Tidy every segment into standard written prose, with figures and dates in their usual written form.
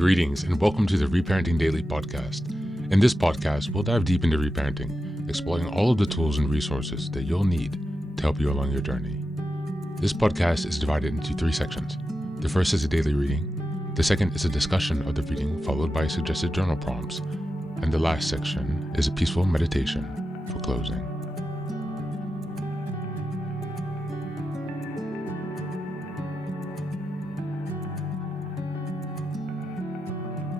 Greetings and welcome to the Reparenting Daily podcast. In this podcast, we'll dive deep into reparenting, exploring all of the tools and resources that you'll need to help you along your journey. This podcast is divided into 3 sections. The first is a daily reading. The second is a discussion of the reading followed by suggested journal prompts. And the last section is a peaceful meditation for closing.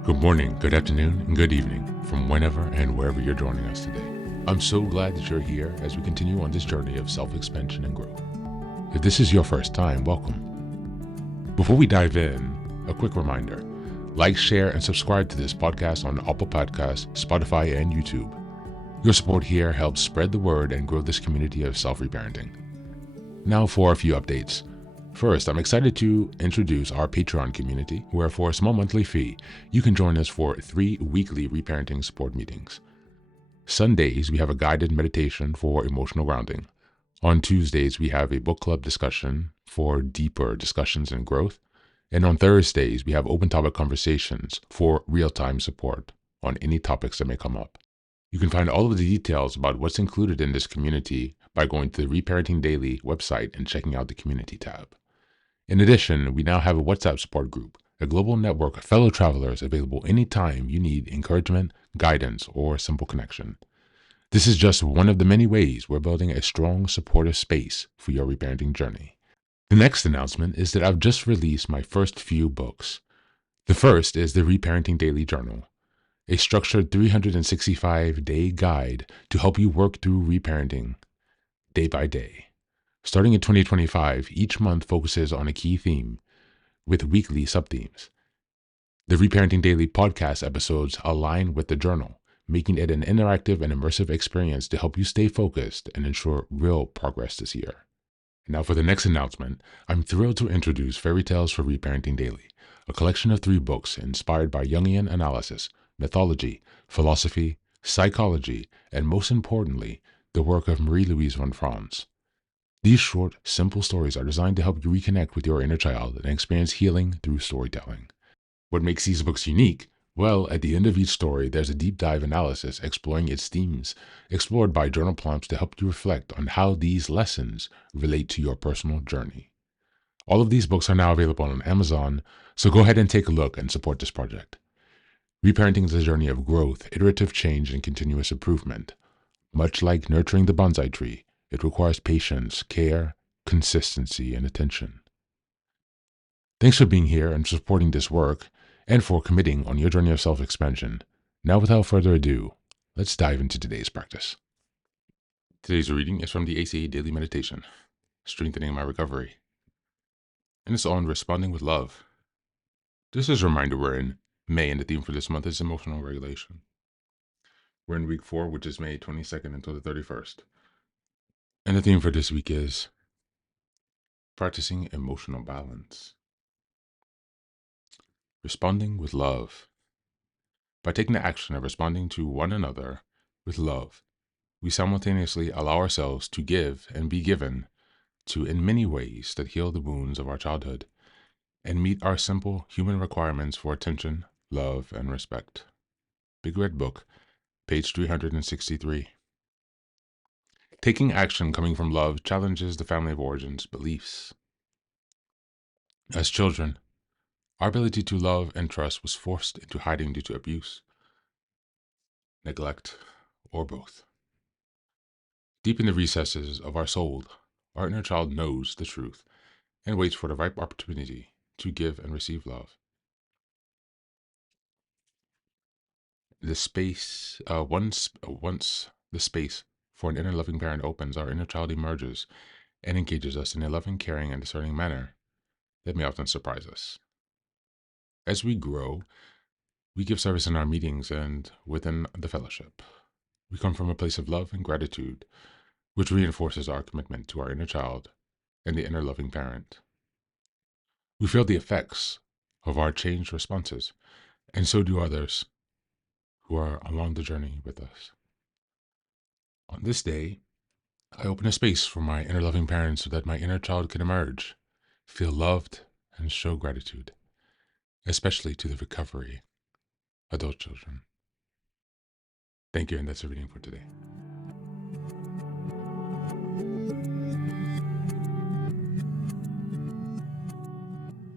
Good morning, good afternoon, and good evening from whenever and wherever you're joining us today. I'm so glad that you're here as we continue on this journey of self-expansion and growth. If this is your first time, welcome. Before we dive in, a quick reminder. Like, share, and subscribe to this podcast on Apple Podcasts, Spotify, and YouTube. Your support here helps spread the word and grow this community of self-reparenting. Now for a few updates. First, I'm excited to introduce our Patreon community, where for a small monthly fee, you can join us for 3 weekly reparenting support meetings. Sundays, we have a guided meditation for emotional grounding. On Tuesdays, we have a book club discussion for deeper discussions and growth. And on Thursdays, we have open topic conversations for real-time support on any topics that may come up. You can find all of the details about what's included in this community by going to the Reparenting Daily website and checking out the community tab. In addition, we now have a WhatsApp support group, a global network of fellow travelers available anytime you need encouragement, guidance, or simple connection. This is just one of the many ways we're building a strong, supportive space for your reparenting journey. The next announcement is that I've just released my first few books. The first is the Reparenting Daily Journal, a structured 365-day guide to help you work through reparenting day by day. Starting in 2025, each month focuses on a key theme with weekly sub-themes. The Reparenting Daily podcast episodes align with the journal, making it an interactive and immersive experience to help you stay focused and ensure real progress this year. Now for the next announcement, I'm thrilled to introduce Fairy Tales for Reparenting Daily, a collection of 3 books inspired by Jungian analysis, mythology, philosophy, psychology, and most importantly, the work of Marie-Louise von Franz. These short, simple stories are designed to help you reconnect with your inner child and experience healing through storytelling. What makes these books unique? Well, at the end of each story, there's a deep dive analysis exploring its themes, explored by journal prompts to help you reflect on how these lessons relate to your personal journey. All of these books are now available on Amazon, so go ahead and take a look and support this project. Reparenting is a journey of growth, iterative change, and continuous improvement. Much like nurturing the bonsai tree, it requires patience, care, consistency, and attention. Thanks for being here and supporting this work, and for committing on your journey of self-expansion. Now, without further ado, let's dive into today's practice. Today's reading is from the ACA Daily Meditation, Strengthening My Recovery, and it's on responding with love. Just as a reminder, we're in May, and the theme for this month is emotional regulation. We're in week 4, which is May 22nd until the 31st. And the theme for this week is practicing emotional balance. Responding with love. By taking the action of responding to one another with love, we simultaneously allow ourselves to give and be given to in many ways that heal the wounds of our childhood and meet our simple human requirements for attention, love, and respect. Big Red Book, page 363. Taking action coming from love challenges the family of origin's beliefs. As children, our ability to love and trust was forced into hiding due to abuse, neglect, or both. Deep in the recesses of our soul, our inner child knows the truth and waits for the ripe opportunity to give and receive love. Once the space for an inner loving parent opens, our inner child emerges and engages us in a loving, caring, and discerning manner that may often surprise us. As we grow, we give service in our meetings and within the fellowship. We come from a place of love and gratitude, which reinforces our commitment to our inner child and the inner loving parent. We feel the effects of our changed responses, and so do others who are along the journey with us. On this day, I open a space for my inner loving parent so that my inner child can emerge, feel loved, and show gratitude. especially to the recovery adult children. Thank you, and that's a reading for today.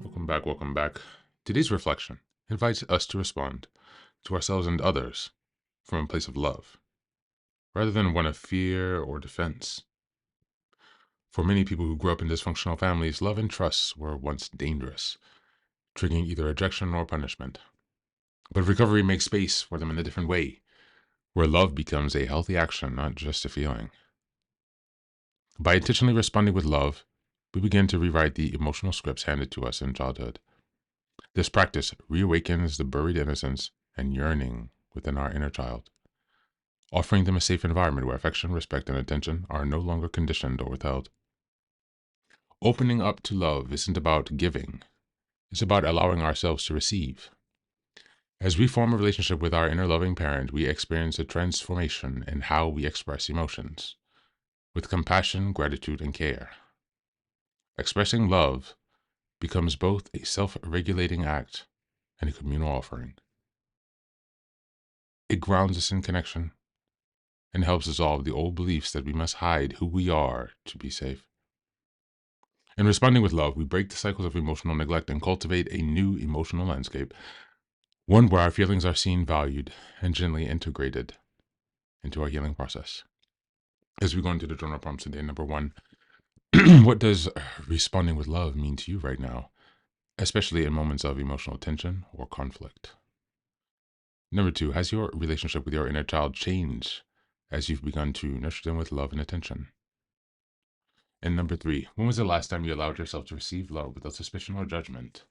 Welcome back, welcome back. Today's reflection invites us to respond to ourselves and others from a place of love, rather than one of fear or defense. For many people who grew up in dysfunctional families, love and trust were once dangerous, triggering either rejection or punishment. But recovery makes space for them in a different way, where love becomes a healthy action, not just a feeling. By intentionally responding with love, we begin to rewrite the emotional scripts handed to us in childhood. This practice reawakens the buried innocence and yearning within our inner child, offering them a safe environment where affection, respect, and attention are no longer conditioned or withheld. Opening up to love isn't about giving, it's about allowing ourselves to receive. As we form a relationship with our inner loving parent, we experience a transformation in how we express emotions, with compassion, gratitude, and care. Expressing love becomes both a self-regulating act and a communal offering. It grounds us in connection and helps dissolve the old beliefs that we must hide who we are to be safe. In responding with love, we break the cycles of emotional neglect and cultivate a new emotional landscape, one where our feelings are seen, valued, and gently integrated into our healing process. As we go into the journal prompts today, number 1, what does responding with love mean to you right now, especially in moments of emotional tension or conflict? Number 2, has your relationship with your inner child changed as you've begun to nurture them with love and attention? And number 3, when was the last time you allowed yourself to receive love without suspicion or judgment?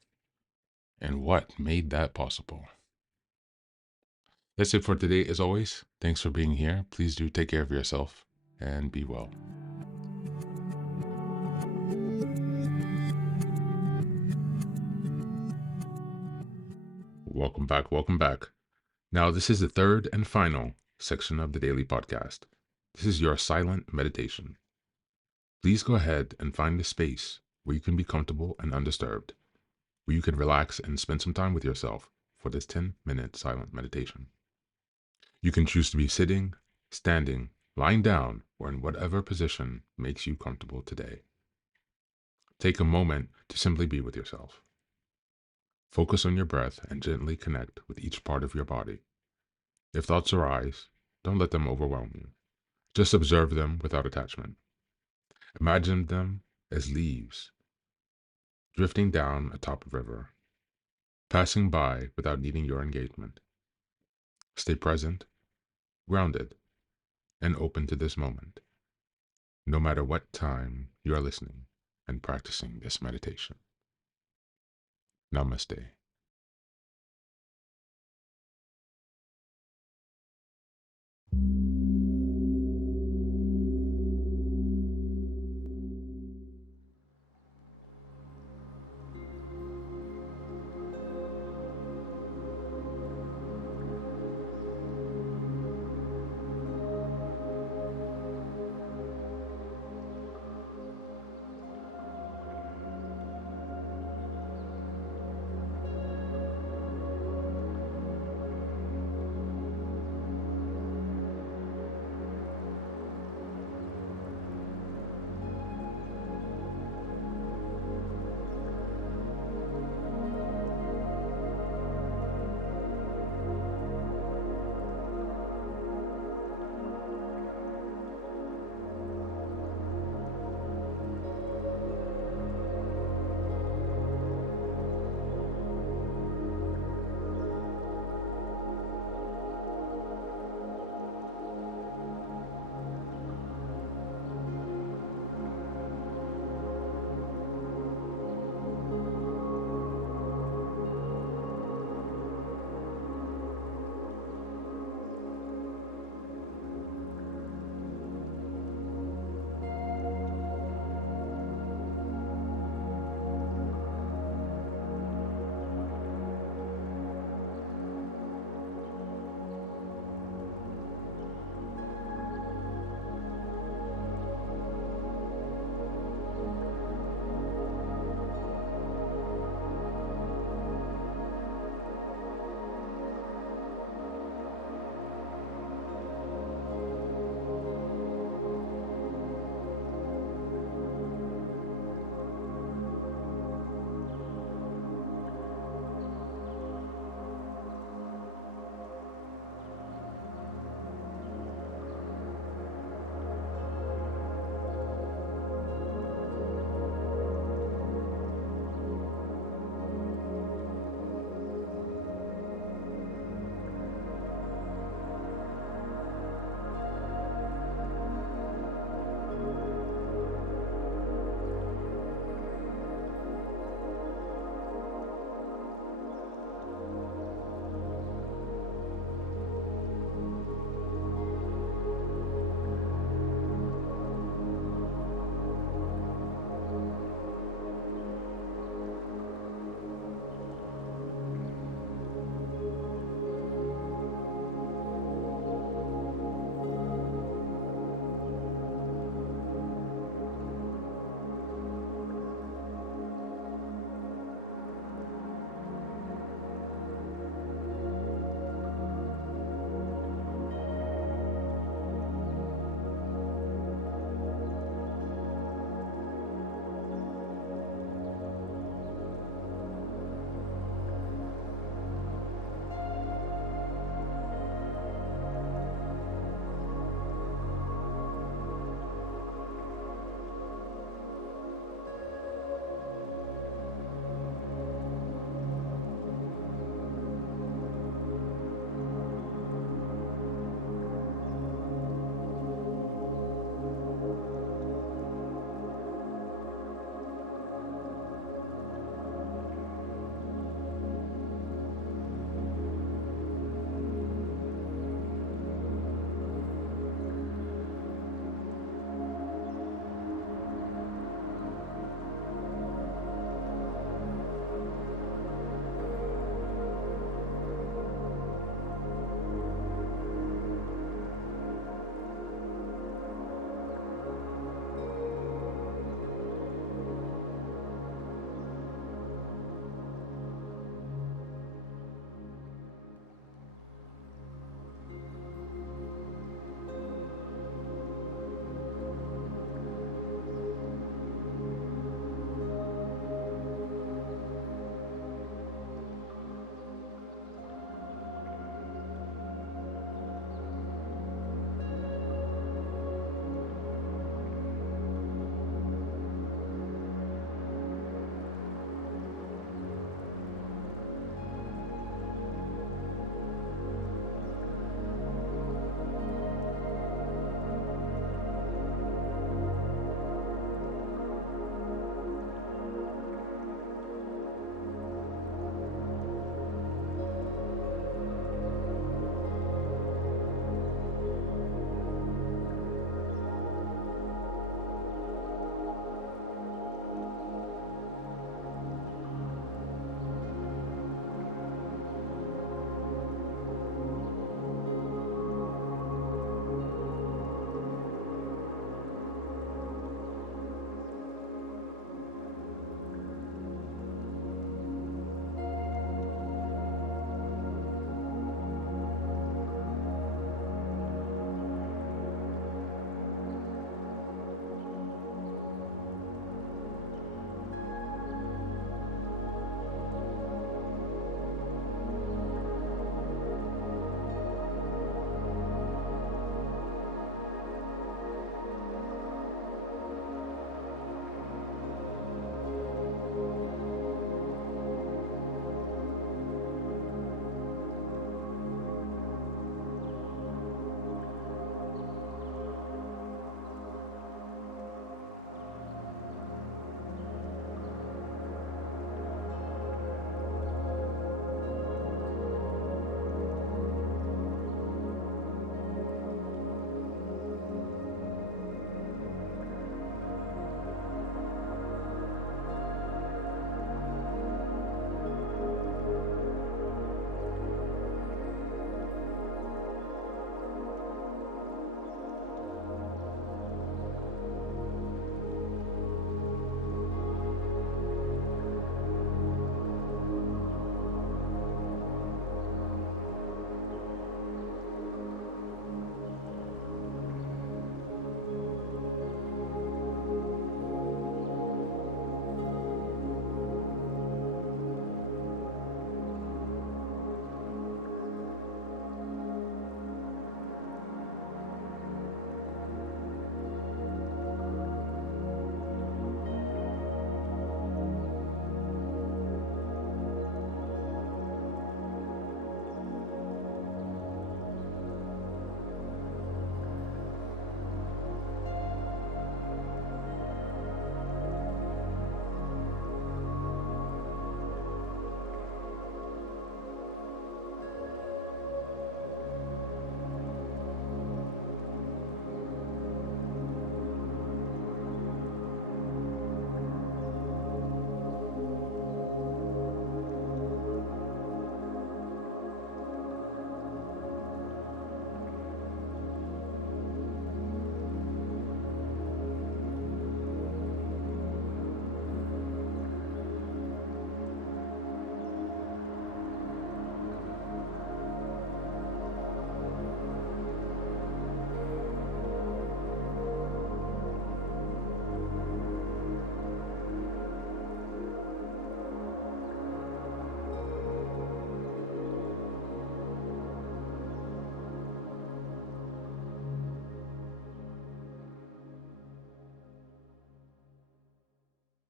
And what made that possible? That's it for today. As always, thanks for being here. Please do take care of yourself and be well. Welcome back. Welcome back. Now, this is the third and final section of the daily podcast. This is your silent meditation. Please go ahead and find a space where you can be comfortable and undisturbed, where you can relax and spend some time with yourself for this 10-minute silent meditation. You can choose to be sitting, standing, lying down, or in whatever position makes you comfortable today. Take a moment to simply be with yourself. Focus on your breath and gently connect with each part of your body. If thoughts arise, don't let them overwhelm you. Just observe them without attachment. Imagine them as leaves drifting down atop a river, passing by without needing your engagement. Stay present, grounded, and open to this moment, no matter what time you are listening and practicing this meditation. Namaste.